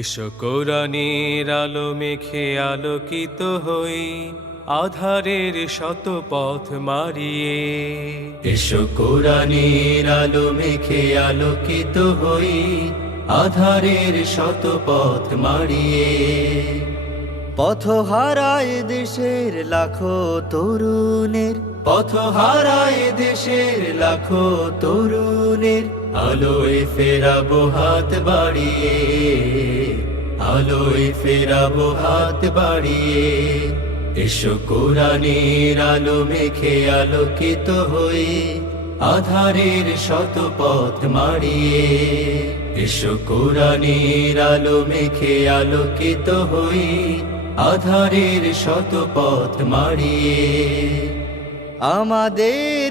এসো কোরআনের আলো মেখে আলোকিত হই আধারের শত পথ মারিয়ে এসো কোরআনের আলো মেখে আলোকিত হই আধারের শত পথ মারিয়ে পথ হারায় দেশের লাখো তরুণের পথ হারায় দেশের লাখো তরুণের আলোয় ফেরাবো হাত বাড়িয়ে আলোয় ফেরাবো হাত বাড়িয়ে এসো কোরআনের আলো মেখে আলোকিত হই আধারের শত পথ মারিয়ে এসো কোরআনের আলো মেখে আলোকিত হই আধারের শত পথ মারিয়ে আমাদের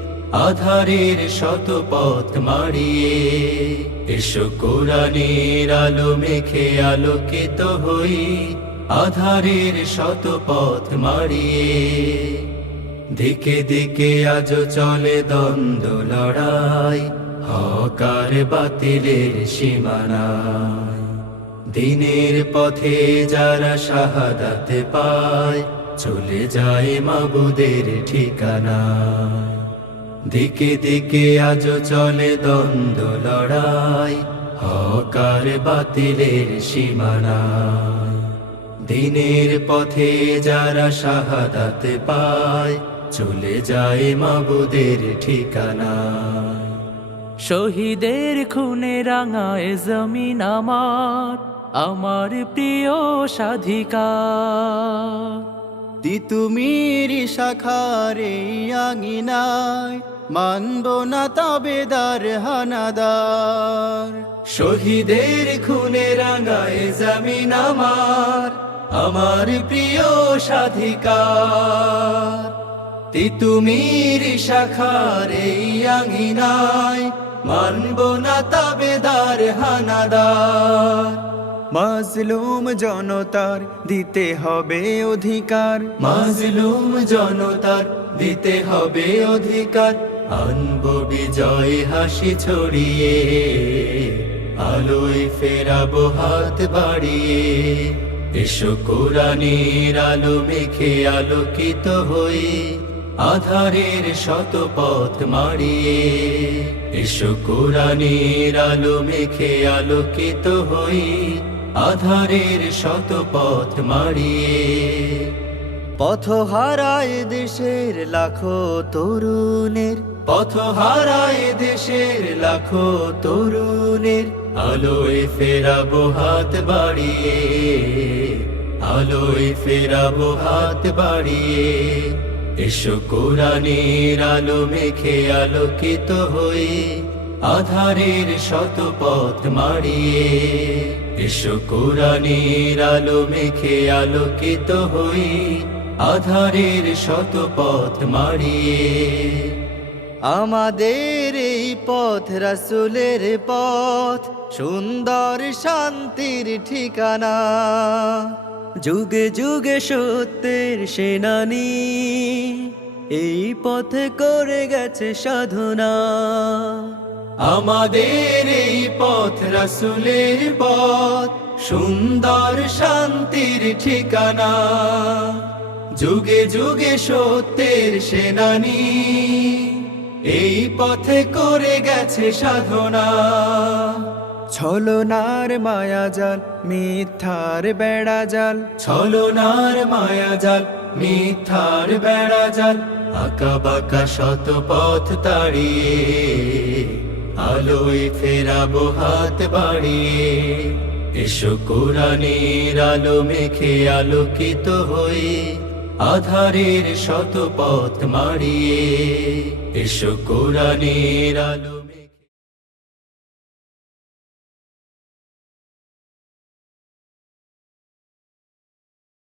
আধারের শত পথ মারিয়ে এসো কোরআনের আলো মেখে আলোকিত হই আধারের শত পথ মারিয়ে দিকে দিকে আজ চলে দ্বন্দ্ব লড়াই হকার বাতিলের সীমানায় দিনের পথে যারা শাহাদাতে পায় চলে যায় মাবুদের ঠিকানা দিকে দিকে আজ চলে দ্বন্দ্ব লড়াই হকার বাতিলের সীমানা দিনের পথে যারা শাহাদাত পায় চলে যায় মাবুদের ঠিকানা শহীদের খুনে রাঙায় জমিন আমার আমার প্রিয় সাধিকা তিতুমির শাখারে আঙিনায় মানব না দার হানাদার শহীদের খুনে রাঙায় জামিন আমার আমার প্রিয় সাধিকার তিতুমির শাখারে আঙিনায় মানব না দার হানাদার মাজলুম জনতার দিতে হবে অধিকার মাজলুম জনতার দিতে হবে অধিকার আনব বিজয় হাসি ছড়িয়ে আলোয় ফেরাব হাত বাড়িয়ে এসো কোরআনের আলো মেখে আলোকিত হই আধারের শত পথ মারিয়ে এসো কোরআনের আলো মেখে আলোকিত হই আধারের শতপথ মারিয়ে পথ হারায় দেশের লাখো তরুণের পথ হারায় দেশের লাখো তরুণের আলোয় ফেরাবো হাত বাড়িয়ে আলোয় ফেরাবো হাত বাড়িয়ে এসো কোরআনের আলো মেখে আলোকিত হয়ে আধারের শত পথ মারিয়ে এসো কোরআনের আলো মেখে আলোকিত হই আধারের শত পথ মারিয়ে আমাদের এই পথ রাসুলের পথ সুন্দর শান্তির ঠিকানা যুগে যুগে সত্যের সেনানি এই পথে করে গেছে সাধনা আমাদের এই পথ রাসুলের পথ সুন্দর শান্তির ঠিকানা যুগে যুগে সত্যের সেনানি এই পথে করে গেছে সাধনা ছলনার মায়াজাল মিথ্যার বেড়া জাল ছলনার মায়াজাল মিথ্যার বেড়া জাল আঁকা বাঁকা শত পথ তাড়িয়ে আলোয় ফেরাবো হাত বাড়িয়ে এসো কোরআনের আলো মেখে আলোকিত হই আধারের শত পথ মারিয়ে এসো কোরআনের আলো